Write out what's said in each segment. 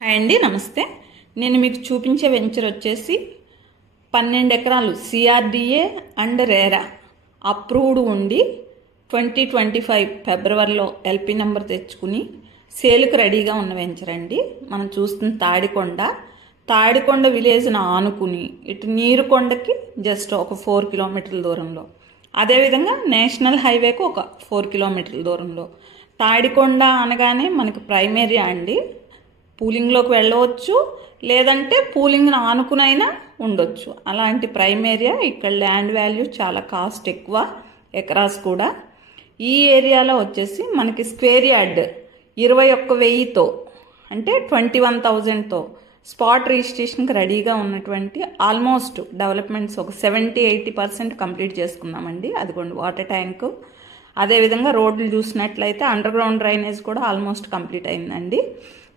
Hi అండి, నమస్తే. నేను మీకు చూపించే వెంచర్ వచ్చేసి 12 ఎకరాలు సిఆర్డిఏ అండ్ రేరా అప్రూవ్డ్ ఉండి 2025 ఫిబ్రవరిలో ఎల్పి నెంబర్ తెచ్చుకుని సేల్కి రెడీగా ఉన్న వెంచర్ అండి. మనం చూస్తున్న తాడికొండ విలేజ్ను ఆనుకుని ఇటు నీరుకొండకి జస్ట్ ఒక 4 కిలోమీటర్ల దూరంలో, అదేవిధంగా నేషనల్ హైవేకు ఒక 4 కిలోమీటర్ల దూరంలో. తాడికొండ అనగానే మనకి ప్రైమ్ ఏరియా అండి. పూలింగ్లోకి వెళ్ళవచ్చు, లేదంటే పూలింగ్ను ఆనుకునైనా ఉండొచ్చు. అలాంటి ప్రైమ్ ఏరియా. ఇక్కడ ల్యాండ్ వాల్యూ చాలా కాస్ట్ ఎక్కువ, ఎకరాస్ కూడా. ఈ ఏరియాలో వచ్చేసి మనకి స్క్వేర్ యార్డ్ 21,000తో అంటే 21,000తో స్పాట్ రిజిస్ట్రేషన్కి రెడీగా ఉన్నటువంటి ఆల్మోస్ట్ డెవలప్మెంట్స్ ఒక 70-80% కంప్లీట్ చేసుకున్నామండి. అదిగోండి వాటర్ ట్యాంకు. అదేవిధంగా రోడ్లు చూసినట్లయితే అండర్ గ్రౌండ్ డ్రైనేజ్ కూడా ఆల్మోస్ట్ కంప్లీట్ అయిందండి.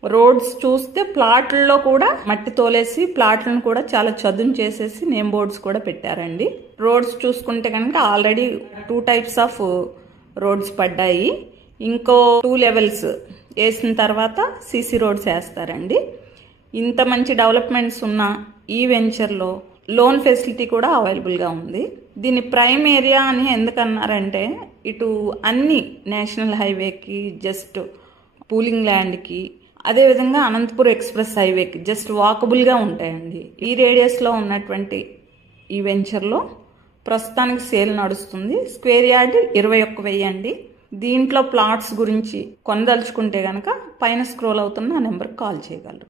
రోడ్స్ చూస్తే ప్లాట్లలో కూడా మట్టి తోలేసి ప్లాట్లను కూడా చాలా చదును చేసేసి నేమ్ బోర్డ్స్ కూడా పెట్టారండి. రోడ్స్ చూసుకుంటే కనుక ఆల్రెడీ 2 టైప్స్ ఆఫ్ రోడ్స్ పడ్డాయి. ఇంకో 2 లెవెల్స్ వేసిన తర్వాత సీసీ రోడ్స్ వేస్తారండి. ఇంత మంచి డెవలప్మెంట్స్ ఉన్న ఈ వెంచర్లో లోన్ ఫెసిలిటీ కూడా అవైలబుల్గా ఉంది. దీని ప్రైమ్ ఏరియా అని ఎందుకన్నారంటే ఇటు అన్ని నేషనల్ హైవేకి జస్ట్ పూలింగ్ ల్యాండ్కి, అదేవిధంగా అనంతపూర్ ఎక్స్ప్రెస్ హైవేకి జస్ట్ వాకబుల్గా ఉంటాయండి. ఈ రేడియస్లో ఉన్నటువంటి ఈ వెంచర్లో ప్రస్తుతానికి సేల్ నడుస్తుంది. స్క్వేర్ యార్డ్ 21,000 అండి. దీంట్లో ప్లాట్స్ గురించి కొనదలుచుకుంటే కనుక పైన స్క్రోల్ అవుతున్న నెంబర్కి కాల్ చేయగలరు.